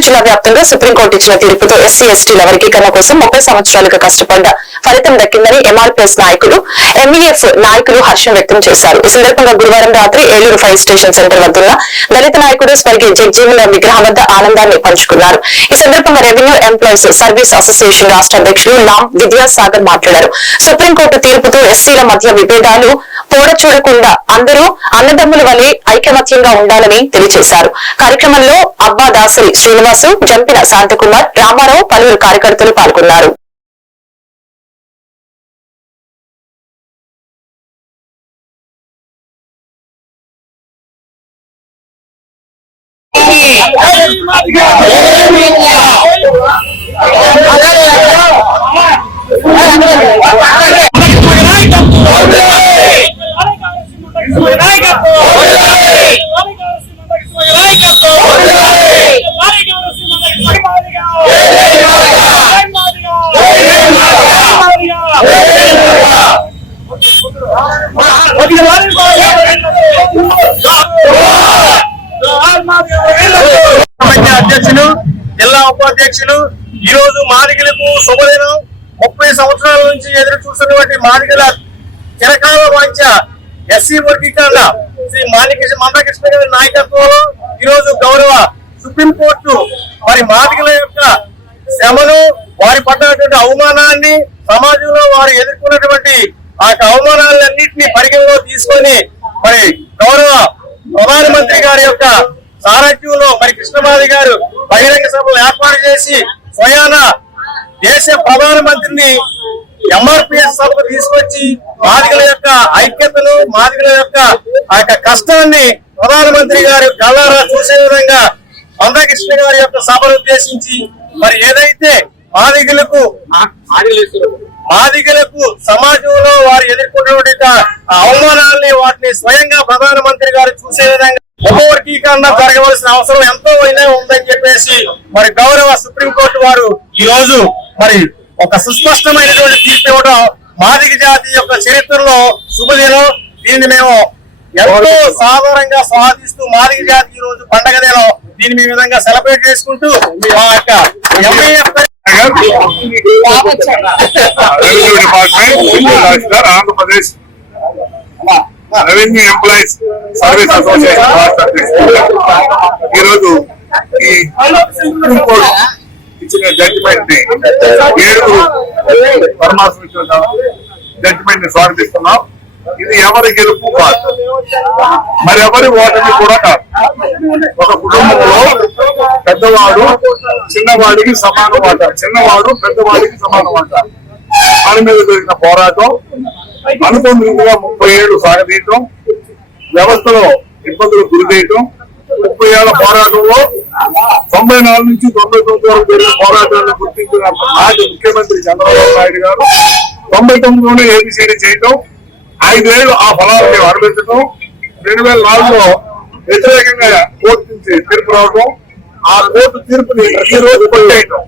చిత్తూరు జిల్లా వ్యాప్తంగా సుప్రీంకోర్టు ఇచ్చిన తీర్పుతో ఎస్సీ ఎస్టీల వర్గీకరణ కోసం 30 సంవత్సరాలుగా కష్టపడ్డ ఫలితం దక్కిందని ఎంఆర్పీఎస్ నాయకులు ఎంఈఎఫ్ నాయకులు హర్షం వ్యక్తం చేశారు. ఈ సందర్భంగా గురువారం రాత్రి ఏలూరు ఫైర్ స్టేషన్ సెంటర్ వద్ద దళిత నాయకుడు స్వర్గీయ జగ్జీవన్ విగ్రహం వద్ద ఆనందాన్ని పంచుకున్నారు. ఈ సందర్భంగా రెవెన్యూ ఎంప్లాయీస్ సర్వీస్ అసోసియేషన్ రాష్ట్ర అధ్యక్షులు నామ్ విద్యాసాగర్ మాట్లాడారు. సుప్రీంకోర్టు తీర్పుతో ఎస్సీల మధ్య విభేదాలు చూడకుండా అందరూ అన్నదమ్ముల వలె ఐకమత్యంగా ఉండాలని తెలియజేశారు. కార్యక్రమంలో అబ్బా దాసరి శ్రీనివాసు, జంపిన శాంతకుమార్, రామారావు, పలువురు కార్యకర్తలు పాల్గొన్నారు. అధ్యక్షులు, జిల్లా ఉపాధ్యక్షులు, ఈ రోజు మాదిగలకు శుభదినం. 30 సంవత్సరాల నుంచి ఎదురు చూస్తున్నటువంటి మాదిగల చిరకాల వాంఛ ఎస్సీ వర్గీకరణ శ్రీ మందకృష్ణ గారి నాయకత్వంలో ఈ రోజు గౌరవ సుప్రీంకోర్టు మరి మాదిగల యొక్క శ్రమను, వారి పడ్డటువంటి అవమానాన్ని, సమాజంలో వారు ఎదుర్కొన్నటువంటి ఆ అవమానాలన్నింటినీ పరిగణలో తీసుకొని మరి గౌరవ ప్రధానమంత్రి గారి యొక్క సారథ్యంలో మరి కృష్ణమాది గారు బహిరంగ సభలు ఏర్పాటు చేసి స్వయాన దేశ ప్రధానమంత్రిని ఎంఆర్పీఎస్ సభకు తీసుకొచ్చి మాదిగల యొక్క ఐక్యతను, మాదిగల యొక్క ఆ యొక్క కష్టాన్ని ప్రధానమంత్రి గారు కళ్ళారా చూసే విధంగా మందకృష్ణ గారి యొక్క సభను ఉద్దేశించి మరి ఏదైతే మాదిగలకు సమాజంలో వారు ఎదుర్కొన్నటువంటి అవమానాలని వాటిని స్వయంగా ప్రధానమంత్రి గారు చూసే విధంగా ఉపవర్గీకరణ జరగవలసిన అవసరం ఎంతో ఉందని చెప్పేసి మరి గౌరవ సుప్రీంకోర్టు వారు ఈ రోజు మరి ఒక సుస్పష్టమైనటువంటి తీర్పు ఇవ్వడం మాదిగ జాతి యొక్క చరిత్రలో శుభదినం. దీన్ని మేము ఎంతో సాధారణంగా స్వాగతిస్తూ మాదిగ జాతి ఈ రోజు పండగ దినం దీన్ని ఈ విధంగా సెలబ్రేట్ చేసుకుంటూ మా యొక్క MEF revenue department Andhra Pradesh revenue employees service association రాష్ట్ర అధ్యక్షుడు ఈ రోజు ఈ సుప్రీంకోర్టు ఇచ్చిన జడ్జిమెంట్ ని 7 పరమాత్మ ఇచ్చిన జడ్జిమెంట్ ని స్వాగతిస్తున్నాం. ఇది ఎవరి గెలుపు కాదు, మరి ఎవరి ఓటమి కూడా కాదు. ఒక కుటుంబంలో పెద్దవాడు చిన్నవాడికి సమానం వాట, చిన్నవాడు పెద్దవాడికి సమానం వాట. దాని మీద జరిగిన పోరాటం అనుకుంటుందిగా 30 ఏళ్లు సాగదీయటం, వ్యవస్థలో ఇబ్బందులు గురి చేయటం, 30 ఏళ్ల పోరాటంలో 94 నుంచి 99 వరకు జరిగిన పోరాటాలను గుర్తించిన నాటి ముఖ్యమంత్రి చంద్రబాబు నాయుడు గారు 99లోనే ఏబిసిడి చేయటం, 5 ఏళ్లు ఆ ఫలాన్ని అనుభవించడం, 2004లో వ్యతిరేకంగా కోర్టు నుంచి తీర్పు రావడం, ఆ కోర్టు తీర్పుని ఈ రోజు కొట్టేయటం.